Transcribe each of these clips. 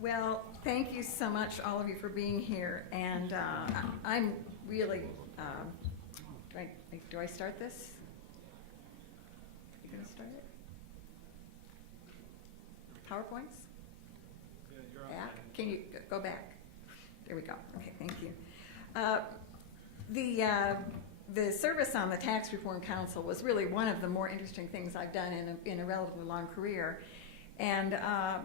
Well, thank you so much, all of you, for being here. And I'm really, do I start this? You going to start it? PowerPoints? Yeah, you're on. Back? Can you go back? There we go. Okay, thank you. The service on the Tax Reform Council was really one of the more interesting things I've done in a relatively long career. And I've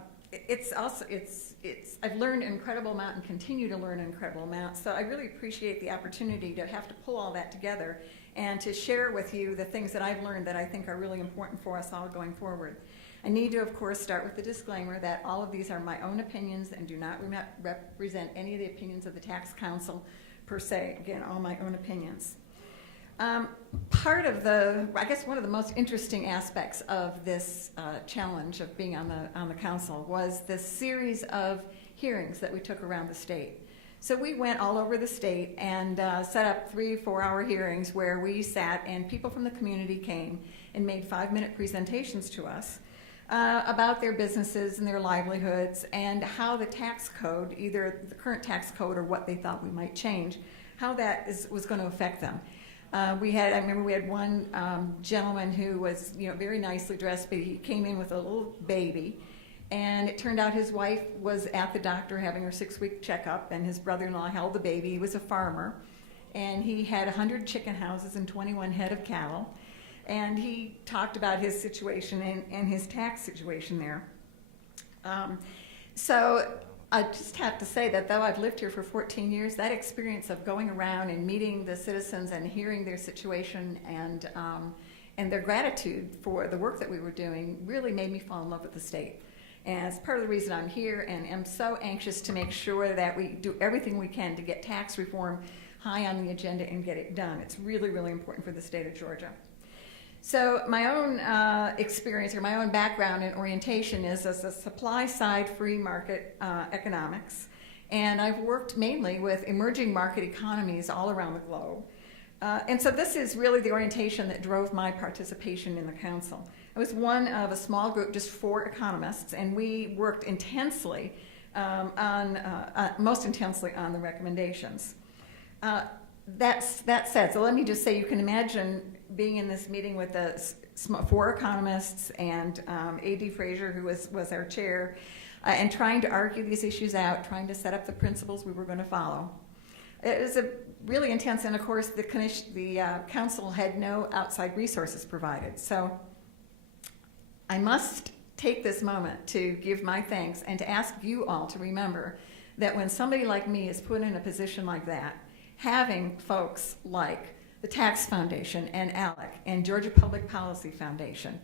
learned an incredible amount and continue to learn an incredible amount. So I really appreciate the opportunity to have to pull all that together and to share with you the things that I've learned that I think are really important for us all going forward. I need to, of course, start with the disclaimer that all of these are my own opinions and do not represent any of the opinions of the Tax Council per se. Again, all my own opinions. Part of I guess one of the most interesting aspects of this challenge of being on the council was the series of hearings that we took around the state. So we went all over the state and set up 3-4 hour hearings where we sat and people from the community came and made 5-minute presentations to us about their businesses and their livelihoods and how the tax code, either the current tax code or what they thought we might change, how that was going to affect them. I remember we had one gentleman who was, very nicely dressed, but he came in with a little baby, and it turned out his wife was at the doctor having her 6-week checkup, and his brother-in-law held the baby. He was a farmer, and he had 100 chicken houses and 21 head of cattle, and he talked about his situation and his tax situation there. So I just have to say that though I've lived here for 14 years, that experience of going around and meeting the citizens and hearing their situation and their gratitude for the work that we were doing really made me fall in love with the state. And it's part of the reason I'm here, and am so anxious to make sure that we do everything we can to get tax reform high on the agenda and get it done. It's really, really important for the state of Georgia. So my own experience or my own background and orientation is as a supply-side free market economics, and I've worked mainly with emerging market economies all around the globe. And so this is really the orientation that drove my participation in the council. I was one of a small group, just 4 economists, and we worked intensely most intensely on the recommendations. That said, so let me just say, you can imagine being in this meeting with the 4 economists and A.D. Frazier, who was our chair, and trying to argue these issues out, trying to set up the principles we were going to follow. It was a really intense, and of course the council had no outside resources provided. So I must take this moment to give my thanks and to ask you all to remember that when somebody like me is put in a position like that, having folks like the Tax Foundation and ALEC and Georgia Public Policy Foundation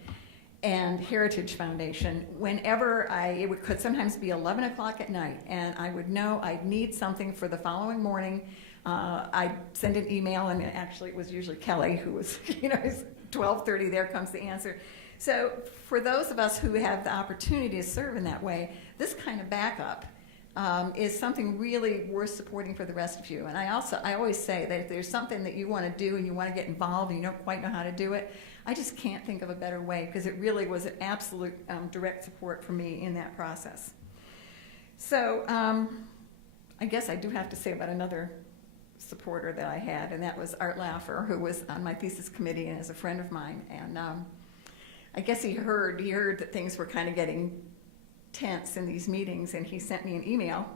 and Heritage Foundation, whenever it could sometimes be 11 o'clock at night, and I would know I'd need something for the following morning, I'd send an email, and actually it was usually Kelly who was, it's 12:30, there comes the answer. So for those of us who have the opportunity to serve in that way, this kind of backup is something really worth supporting for the rest of you. And I always say that if there's something that you want to do and you want to get involved and you don't quite know how to do it, I just can't think of a better way, because it really was an absolute direct support for me in that process. So I guess I do have to say about another supporter that I had, and that was Art Laffer, who was on my thesis committee and is a friend of mine. And I guess he heard that things were kind of getting tense in these meetings, and he sent me an email.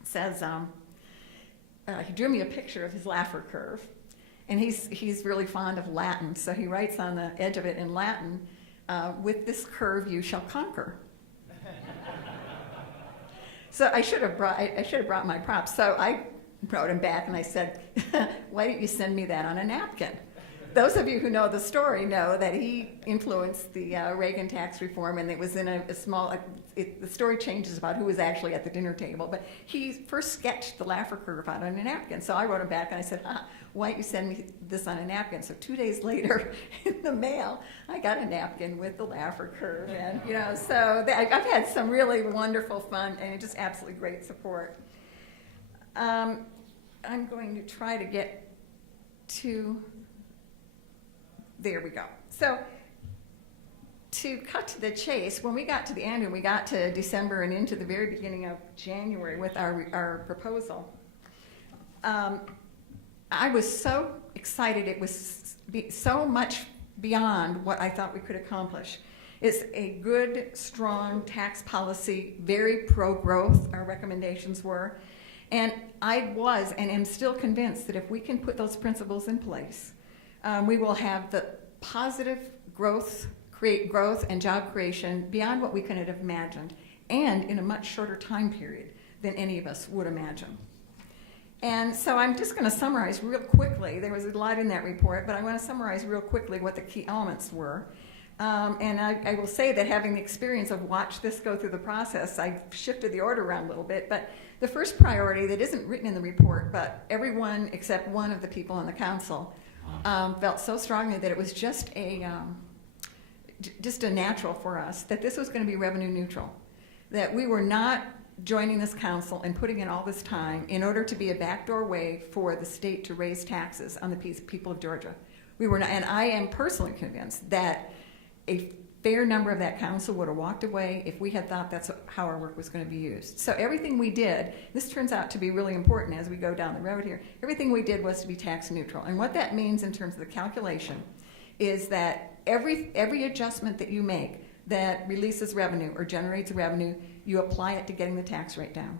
It says he drew me a picture of his Laffer curve, and he's really fond of Latin, so he writes on the edge of it in Latin, "With this curve you shall conquer." So I should have brought my props. So I wrote him back and I said, "Why didn't you send me that on a napkin?" Those of you who know the story know that he influenced the Reagan tax reform, and it was in a small, the story changes about who was actually at the dinner table, but he first sketched the Laffer curve out on a napkin. So I wrote him back and I said, "Why don't you send me this on a napkin?" So 2 days later in the mail, I got a napkin with the Laffer curve. And, so I've had some really wonderful fun and just absolutely great support. I'm going to try to get to... There we go. So to cut to the chase, when we got to the end and we got to December and into the very beginning of January with our proposal, I was so excited. It was so much beyond what I thought we could accomplish. It's a good, strong tax policy, very pro-growth, our recommendations were. And I was and am still convinced that if we can put those principles in place, we will have the positive growth, create growth and job creation beyond what we could have imagined, and in a much shorter time period than any of us would imagine. And so I'm just going to summarize real quickly. There was a lot in that report, but I want to summarize real quickly what the key elements were. And I will say that having the experience of watched this go through the process, I shifted the order around a little bit. But the first priority that isn't written in the report, but everyone except one of the people on the council felt so strongly that it was just a natural for us that this was going to be revenue neutral, that we were not joining this council and putting in all this time in order to be a backdoor way for the state to raise taxes on the people of Georgia. We were not, and I am personally convinced that a fair number of that council would have walked away if we had thought that's how our work was going to be used. So everything we did, this turns out to be really important as we go down the road here, everything we did was to be tax neutral. And what that means in terms of the calculation is that every adjustment that you make that releases revenue or generates revenue, you apply it to getting the tax rate down.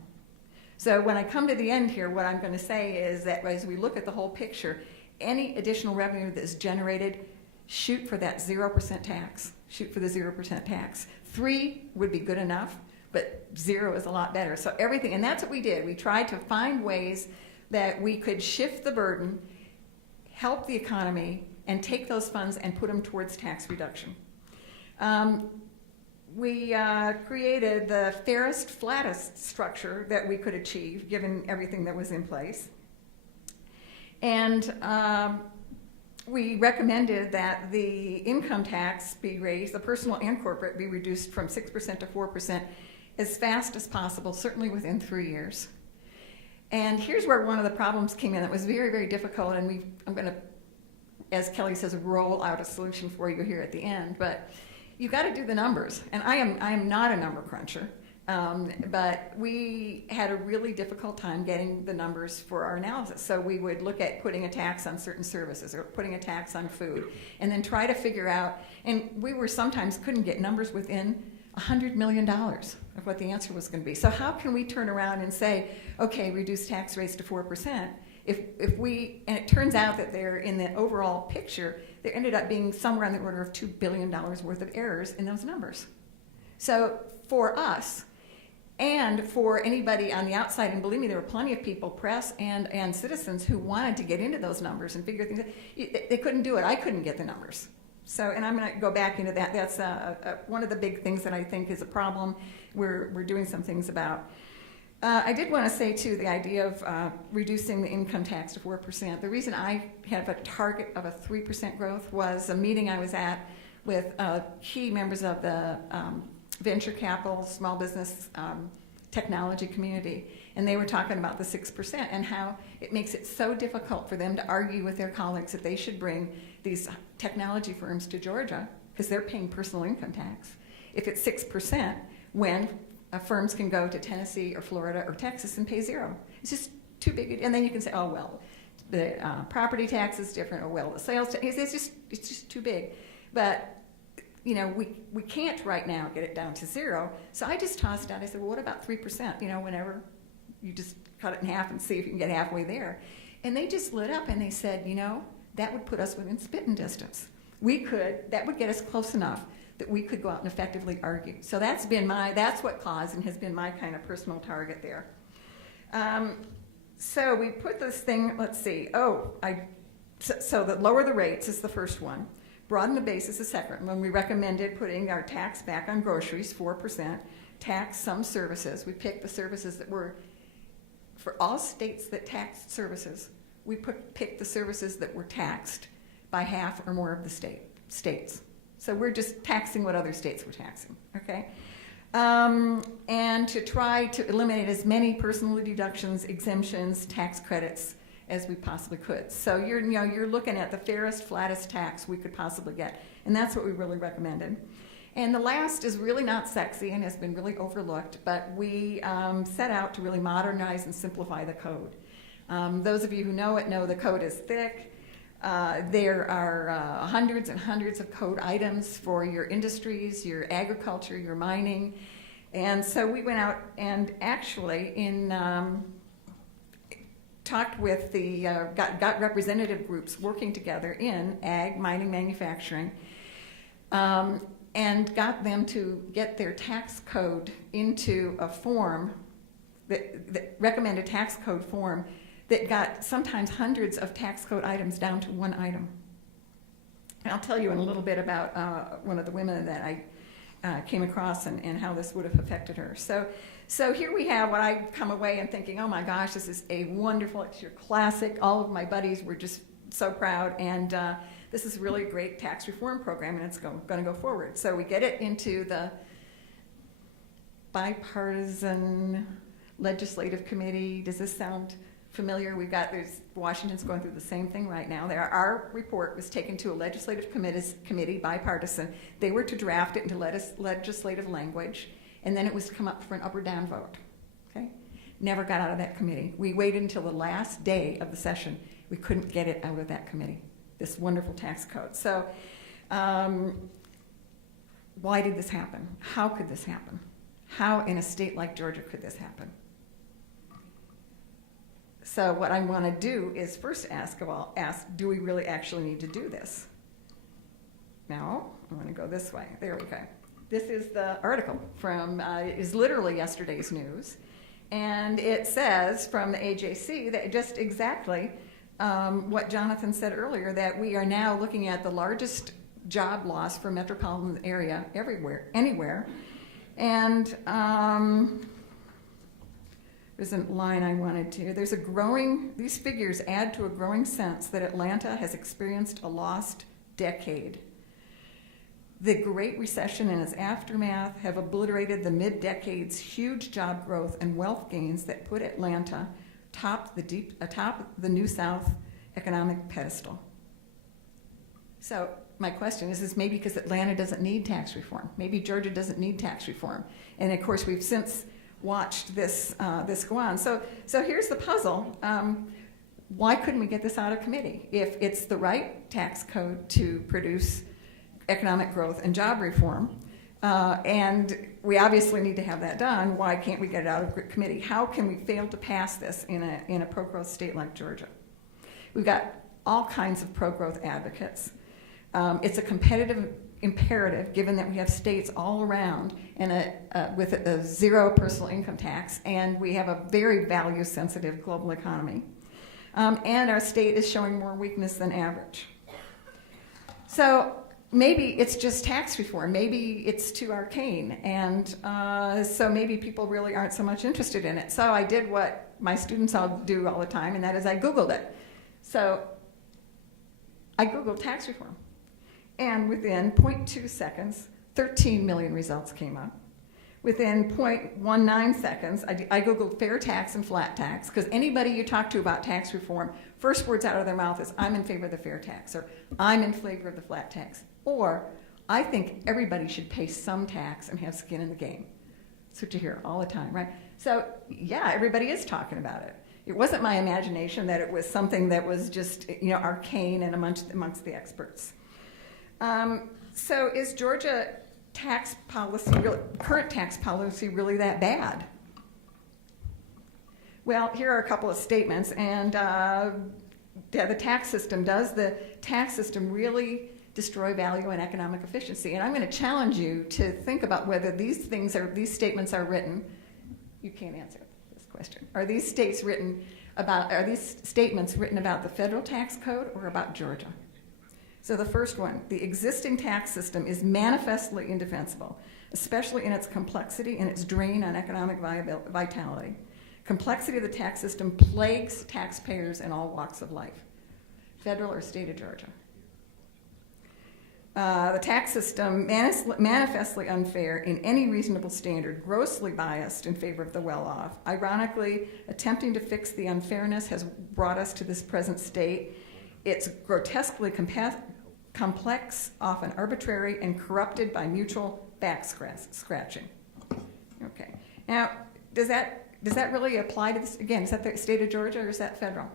So when I come to the end here, what I'm going to say is that as we look at the whole picture, any additional revenue that is generated, shoot for that 0% tax. Shoot for the 0% tax. 3 would be good enough, but 0 is a lot better. So everything, and that's what we did. We tried to find ways that we could shift the burden, help the economy, and take those funds and put them towards tax reduction. We created the fairest, flattest structure that we could achieve, given everything that was in place. And we recommended that the income tax be raised, the personal and corporate be reduced from 6% to 4% as fast as possible, certainly within 3 years. And here's where one of the problems came in that was very, very difficult, and I'm going to, as Kelly says, roll out a solution for you here at the end. But you got to do the numbers, and I am not a number cruncher, but we had a really difficult time getting the numbers for our analysis. So we would look at putting a tax on certain services or putting a tax on food, and then try to figure out. And we were sometimes couldn't get numbers within $100 million of what the answer was going to be. So how can we turn around and say, okay, reduce tax rates to 4%? If we, and it turns out that they're in the overall picture, there ended up being somewhere on the order of $2 billion worth of errors in those numbers. So for us, and for anybody on the outside, and believe me, there were plenty of people, press and citizens, who wanted to get into those numbers and figure things out. They couldn't do it. I couldn't get the numbers. So, and I'm going to go back into that. That's one of the big things that I think is a problem we're doing some things about. I did want to say, too, the idea of reducing the income tax to 4%. The reason I have a target of a 3% growth was a meeting I was at with key members of the venture capital, small business, technology community. And they were talking about the 6% and how it makes it so difficult for them to argue with their colleagues that they should bring these technology firms to Georgia because they're paying personal income tax. If it's 6%, when firms can go to Tennessee or Florida or Texas and pay 0. It's just too big. And then you can say, oh, well, the property tax is different, or well, the sales tax, it's just too big. But you know, we can't right now get it down to 0. So I just tossed out, I said, well, what about 3%? You know, whenever you just cut it in half and see if you can get halfway there. And they just lit up and they said, you know, that would put us within spitting distance. That would get us close enough that we could go out and effectively argue. So that's what caused and has been my kind of personal target there. So we put this thing, let's see, so that lower the rates is the first one. Broaden the base is the second one. We recommended putting our tax back on groceries, 4%, tax some services. We picked the services that were, for all states that taxed services, we picked the services that were taxed by half or more of the states. So we're just taxing what other states were taxing, okay? And to try to eliminate as many personal deductions, exemptions, tax credits as we possibly could. So you're looking at the fairest, flattest tax we could possibly get, and that's what we really recommended. And the last is really not sexy and has been really overlooked, but we set out to really modernize and simplify the code. Those of you who know it know the code is thick. There are hundreds and hundreds of code items for your industries, your agriculture, your mining. And so we went out and actually talked with the, got representative groups working together in ag, mining, manufacturing, and got them to get their tax code into a form, that recommended tax code form, that got sometimes hundreds of tax code items down to one item. And I'll tell you in a little bit about one of the women that I came across and how this would have affected her. So here we have what I come away and thinking, oh my gosh, this is a wonderful, it's your classic. All of my buddies were just so proud, and this is really a great tax reform program, and it's going to go forward. So we get it into the bipartisan legislative committee. Does this sound familiar? Washington's going through the same thing right now. Our report was taken to a legislative committee, bipartisan. They were to draft it into legislative language, and then it was to come up for an up or down vote. Okay? Never got out of that committee. We waited until the last day of the session. We couldn't get it out of that committee, this wonderful tax code. So why did this happen? How could this happen? How in a state like Georgia could this happen? So what I want to do is first ask, do we really actually need to do this? Now, I'm going to go this way. There we go. This is the article from, is literally yesterday's news. And it says from the AJC that just exactly what Jonathan said earlier, that we are now looking at the largest job loss for metropolitan area anywhere. And there's a line I wanted to. These figures add to a growing sense that Atlanta has experienced a lost decade. The Great Recession and its aftermath have obliterated the mid-decade's huge job growth and wealth gains that put Atlanta atop the New South economic pedestal. So my question is maybe because Atlanta doesn't need tax reform? Maybe Georgia doesn't need tax reform. And of course, we've since watched this go on. So here's the puzzle. Why couldn't we get this out of committee? If it's the right tax code to produce economic growth and job reform, and we obviously need to have that done, why can't we get it out of committee? How can we fail to pass this in a pro-growth state like Georgia? We've got all kinds of pro-growth advocates. It's a competitive imperative, given that we have states all around and with a zero personal income tax, and we have a very value-sensitive global economy. And our state is showing more weakness than average. So maybe it's just tax reform. Maybe it's too arcane, and so maybe people really aren't so much interested in it. So I did what my students all do all the time, and that is I Googled it. So I Googled tax reform. And within 0.2 seconds, 13 million results came up. Within 0.19 seconds, I Googled fair tax and flat tax, because anybody you talk to about tax reform, first words out of their mouth is, I'm in favor of the fair tax, or I'm in favor of the flat tax, or I think everybody should pay some tax and have skin in the game. That's what you hear all the time, right? So yeah, everybody is talking about it. It wasn't my imagination that it was something that was just arcane and amongst the experts. So is Georgia tax policy, current tax policy, really that bad? Well, here are a couple of statements, and the tax system, does the tax system really destroy value and economic efficiency? And I'm going to challenge you to think about whether these statements are written. You can't answer this question. Are these statements written about the federal tax code or about Georgia? So the first one, the existing tax system is manifestly indefensible, especially in its complexity and its drain on economic vitality. Complexity of the tax system plagues taxpayers in all walks of life, federal or state of Georgia. The tax system manifestly unfair in any reasonable standard, grossly biased in favor of the well-off. Ironically, attempting to fix the unfairness has brought us to this present state. It's grotesquely complex, often arbitrary, and corrupted by mutual back scratching. Okay. Now, does that really apply to this? Again, is that the state of Georgia or is that federal?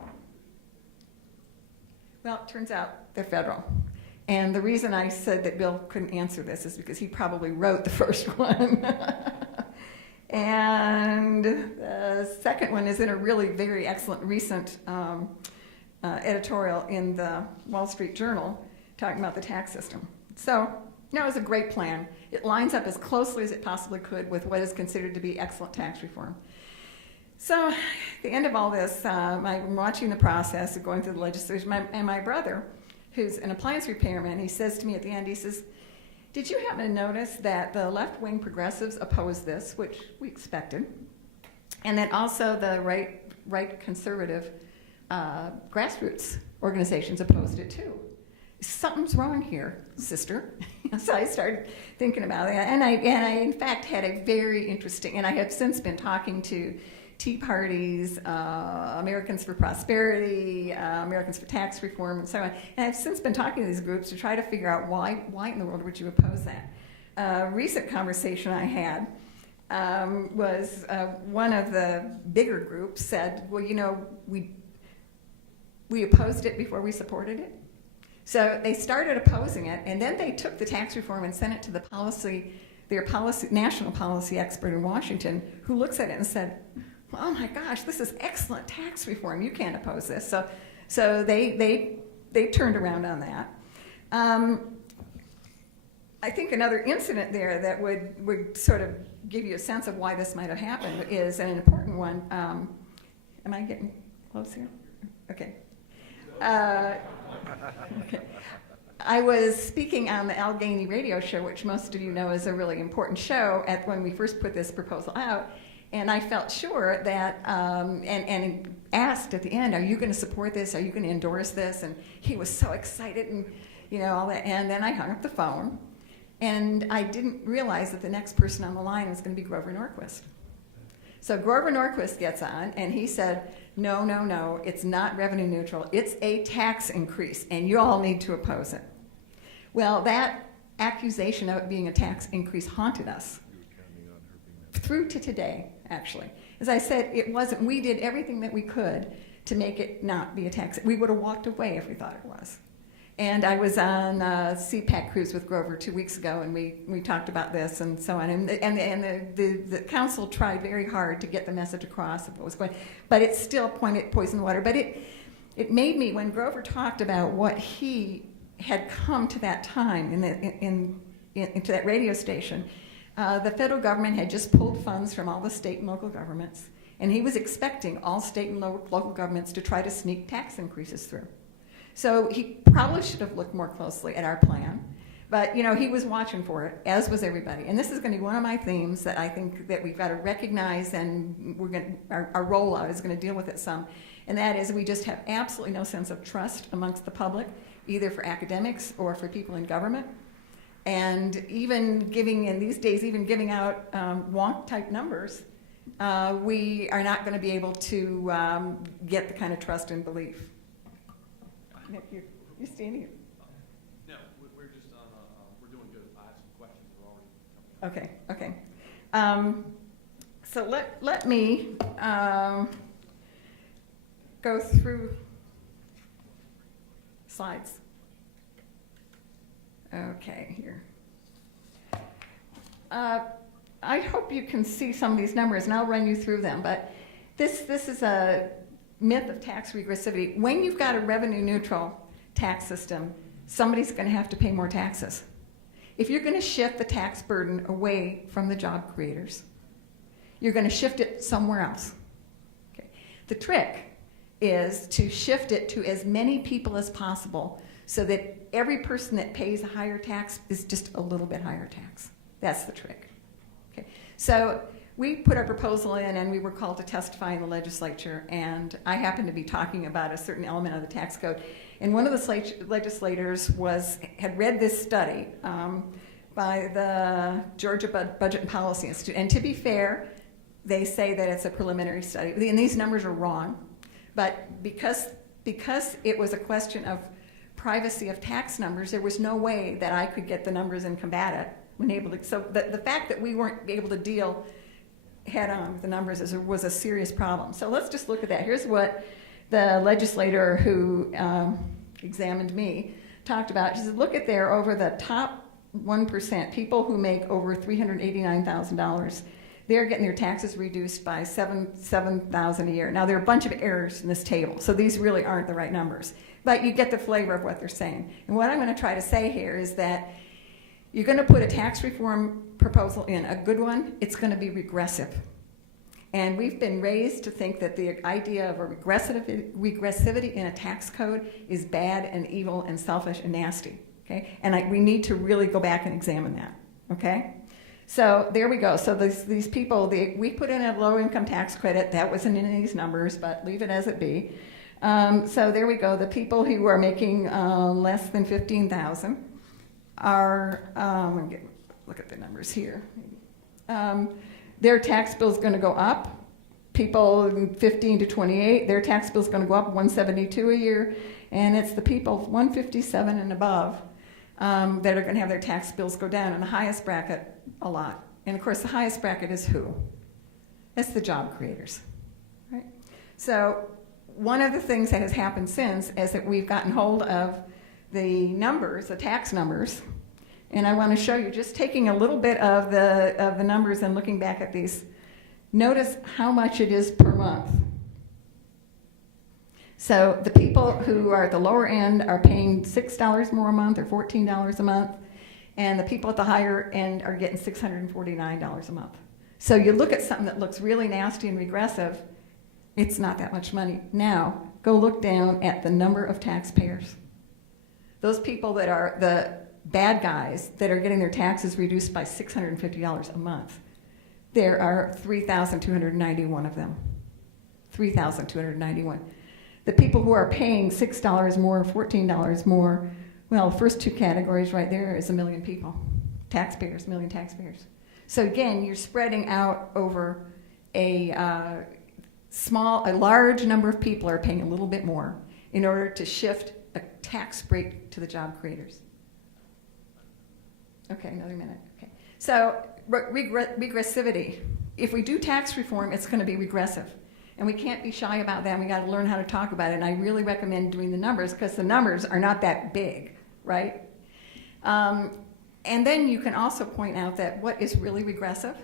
Well, it turns out they're federal. And the reason I said that Bill couldn't answer this is because he probably wrote the first one. And the second one is in a really very excellent recent editorial in the Wall Street Journal talking about the tax system. So, no, it was a great plan. It lines up as closely as it possibly could with what is considered to be excellent tax reform. So, at the end of all this, I'm watching the process of going through the legislation, and my brother, who's an appliance repairman, he says to me at the end, he says, did you happen to notice that the left-wing progressives oppose this, which we expected, and that also the right conservative grassroots organizations opposed it too? Something's wrong here, sister. So I started thinking about it, and I in fact had a very interesting, and I have since been talking to Tea parties, Americans for Prosperity, Americans for Tax Reform, and so on. And I've since been talking to these groups to try to figure out why in the world would you oppose that. A recent conversation I had was one of the bigger groups said, well, you know, we opposed it before we supported it. So they started opposing it, and then they took the tax reform and sent it to their national policy expert in Washington, who looks at it and said, oh my gosh, this is excellent tax reform. You can't oppose this. So they turned around on that. I think another incident there that would sort of give you a sense of why this might have happened is an important one. Am I getting close here? Okay. Okay. I was speaking on the Allegheny radio show, which most of you know is a really important show, when we first put this proposal out. And I felt sure that, and asked at the end, are you going to support this? Are you going to endorse this? And he was so excited and, you know, all that. And then I hung up the phone, and I didn't realize that the next person on the line was going to be Grover Norquist. So Grover Norquist gets on, and he said, no, it's not revenue neutral. It's a tax increase, and you all need to oppose it. Well, that accusation of it being a tax increase haunted us through to today, actually. As I said, it wasn't. We did everything that we could to make it not be a tax. We would have walked away if we thought it was. And I was on a CPAC cruise with Grover 2 weeks ago, and we talked about this and so on. And the council tried very hard to get the message across of what was going on. But it still poisoned the water. But it made me, when Grover talked about what he had come to that time into that radio station, the federal government had just pulled funds from all the state and local governments, and he was expecting all state and local governments to try to sneak tax increases through. So he probably should have looked more closely at our plan, but you know, he was watching for it, as was everybody. And this is going to be one of my themes that I think that we've got to recognize, and our rollout is going to deal with it some, and that is we just have absolutely no sense of trust amongst the public, either for academics or for people in government. And even in these days, even giving out wonk-type numbers, we are not going to be able to get the kind of trust and belief. You're standing here. No, we're just on. We're doing good. I have some questions. We're already coming. Okay. So let me go through slides. Okay, here. I hope you can see some of these numbers, and I'll run you through them. But this is a myth of tax regressivity. When you've got a revenue-neutral tax system, somebody's going to have to pay more taxes. If you're going to shift the tax burden away from the job creators, you're going to shift it somewhere else. Okay. The trick is to shift it to as many people as possible so that every person that pays a higher tax is just a little bit higher tax. That's the trick. Okay. So we put our proposal in, and we were called to testify in the legislature, and I happened to be talking about a certain element of the tax code. And one of the legislators had read this study by the Georgia Budget and Policy Institute. And to be fair, they say that it's a preliminary study. And these numbers are wrong. But because it was a question of privacy of tax numbers, there was no way that I could get the numbers and combat it. So the fact that we weren't able to deal head on with the numbers was a serious problem. So let's just look at that. Here's what the legislator who examined me talked about. She said, look at there over the top 1%, people who make over $389,000. They're getting their taxes reduced by $7,000 a year. Now, there are a bunch of errors in this table, so these really aren't the right numbers. But you get the flavor of what they're saying. And what I'm going to try to say here is that you're going to put a tax reform proposal in, a good one, it's going to be regressive. And we've been raised to think that the idea of a regressivity in a tax code is bad and evil and selfish and nasty. Okay? And we need to really go back and examine that. Okay? So there we go. So these people, we put in a low-income tax credit. That wasn't in these numbers, but leave it as it be. So there we go. The people who are making less than $15,000 are, look at the numbers here. Their tax bill is going to go up. People 15 to 28, their tax bill is going to go up $172 a year. And it's the people 157 and above that are going to have their tax bills go down. And the highest bracket, a lot. And of course, the highest bracket is who? It's the job creators. Right? So one of the things that has happened since is that we've gotten hold of the numbers, the tax numbers, and I want to show you, just taking a little bit of the numbers and looking back at these. Notice how much it is per month. So the people who are at the lower end are paying $6 more a month or $14 a month, and the people at the higher end are getting $649 a month. So you look at something that looks really nasty and regressive, it's not that much money. Now, go look down at the number of taxpayers. Those people that are the bad guys that are getting their taxes reduced by $650 a month, there are 3,291 of them. 3,291. The people who are paying $6 more, $14 more, well, the first two categories right there is 1 million people. Taxpayers, 1 million taxpayers. So again, you're spreading out over a large number of people are paying a little bit more in order to shift a tax break to the job creators. Okay, another minute. Okay. So regressivity. If we do tax reform, it's going to be regressive. And we can't be shy about that. We got to learn how to talk about it. And I really recommend doing the numbers because the numbers are not that big, right? And then you can also point out that what is really regressive?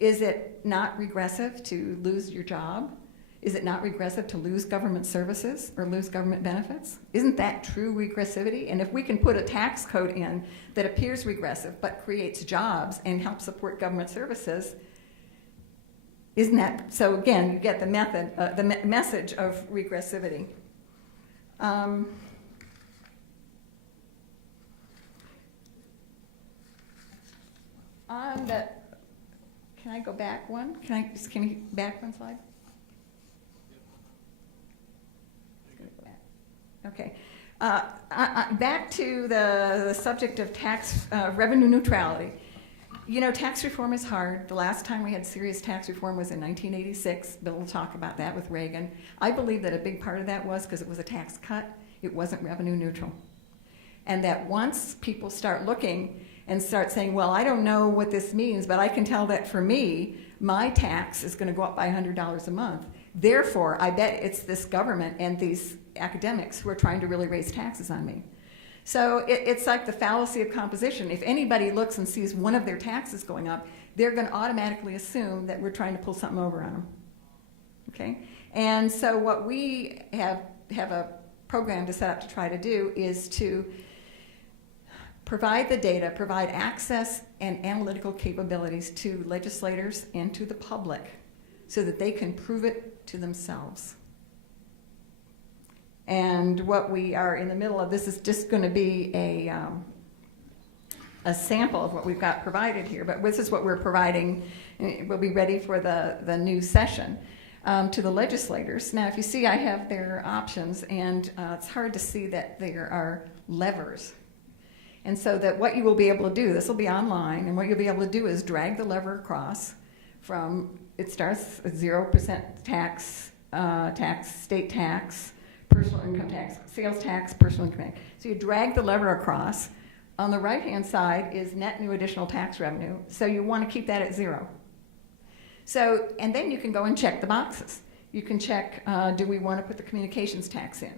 Is it not regressive to lose your job? Is it not regressive to lose government services or lose government benefits? Isn't that true regressivity? And if we can put a tax code in that appears regressive but creates jobs and helps support government services, isn't that, so again, you get the message of regressivity. Can I go back one? Can you back one slide? Okay. Back to the subject of tax revenue neutrality. You know, tax reform is hard. The last time we had serious tax reform was in 1986. Bill will talk about that with Reagan. I believe that a big part of that was because it was a tax cut. It wasn't revenue neutral. And that once people start looking and start saying, well, I don't know what this means, but I can tell that for me, my tax is going to go up by $100 a month. Therefore, I bet it's this government and these academics who are trying to really raise taxes on me. So it's like the fallacy of composition. If anybody looks and sees one of their taxes going up, they're going to automatically assume that we're trying to pull something over on them. Okay? And so what we have a program to set up to try to do is to provide the data, provide access and analytical capabilities to legislators and to the public so that they can prove it to themselves. And what we are in the middle of, this is just going to be a sample of what we've got provided here, but this is what we're providing. We'll be ready for the new session to the legislators. Now, if you see, I have their options, and it's hard to see that there are levers. And so that what you will be able to do, this will be online, and what you'll be able to do is drag the lever across from, it starts at 0% tax, state tax, personal income tax, sales tax, personal income tax. So you drag the lever across. On the right-hand side is net new additional tax revenue. So you want to keep that at 0. So, and then you can go and check the boxes. You can check, do we want to put the communications tax in?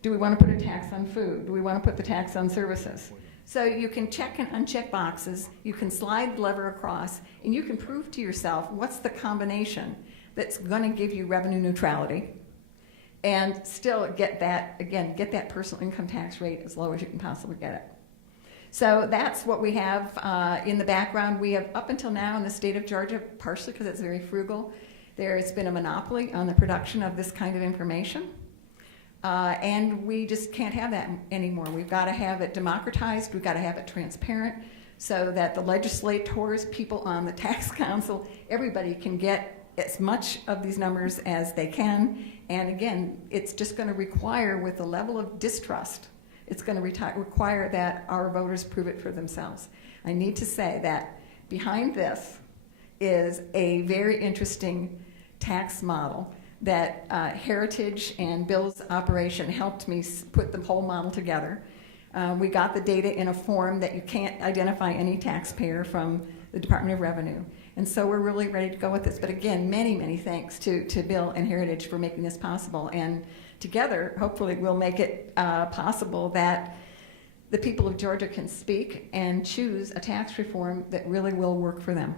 Do we want to put a tax on food? Do we want to put the tax on services? So you can check and uncheck boxes, you can slide the lever across, and you can prove to yourself what's the combination that's going to give you revenue neutrality and still get that, again, get that personal income tax rate as low as you can possibly get it. So that's what we have in the background. We have, up until now in the state of Georgia, partially because it's very frugal, there has been a monopoly on the production of this kind of information. And we just can't have that anymore. We've got to have it democratized. We've got to have it transparent so that the legislators, people on the tax council, everybody can get as much of these numbers as they can. And again, it's just going to require, with the level of distrust, it's going to require that our voters prove it for themselves. I need to say that behind this is a very interesting tax model that Heritage and Bill's operation helped me put the whole model together. We got the data in a form that you can't identify any taxpayer from the Department of Revenue. And so we're really ready to go with this. But again, many, many thanks to Bill and Heritage for making this possible. And together, hopefully, we'll make it possible that the people of Georgia can speak and choose a tax reform that really will work for them.